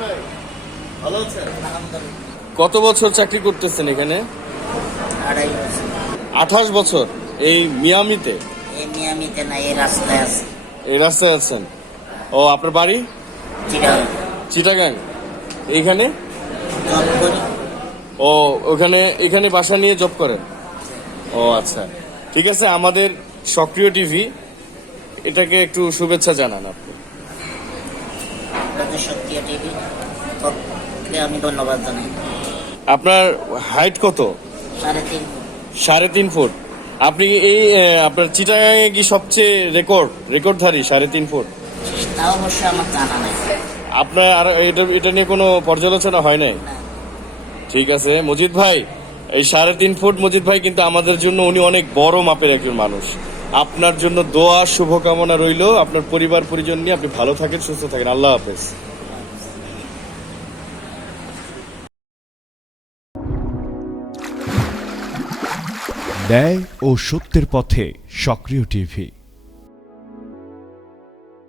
ভাই ভালো আছেন? আলহামদুলিল্লাহ। কত বছর চাকরি করতেছেন এখানে? 2.5 বছর। 28 বছর এই মিয়ামিতে? এই মিয়ামিতে না, এই রাস্তায় আছে। এই রাস্তায় আছেন? ও, আপনার বাড়ি চিটাগাং। চিটাগাং? এইখানে? জব করি। ও, ওখানে এখানে বাসা নিয়ে জব করেন? ও আচ্ছা, ঠিক আছে। আমাদের সক্রিয় টিভি এটাকে একটু শুভেচ্ছা জানান আপনি। আপনাদের সক্রিয় টিভি আমি ধন্যবাদ জানাই। আপনার হাইট কত? 3.5 ফুট। 3.5 ফুট? আপনি এই আপনার চিটাগাংয়ে কি সবচেয়ে রেকর্ডধারী 3.5 ফুট? তা অবশ্য আমার জানা নাই। আপনার আর এটা নিয়ে কোনো পর্যালোচনা হয় নাই? না। ঠিক আছে মজিদ ভাই, এই 3.5 ফুট মজিদ ভাই কিন্তু আমাদের জন্য উনি অনেক বড় মাপের একজন মানুষ। আপনার জন্য দোয়া শুভকামনা রইল। আপনার পরিবার পরিজন নিয়ে আপনি ভালো থাকেন, সুস্থ থাকেন। আল্লাহ হাফেজ। ন্যায় ও সত্যের পথে সক্রিয় টিভি।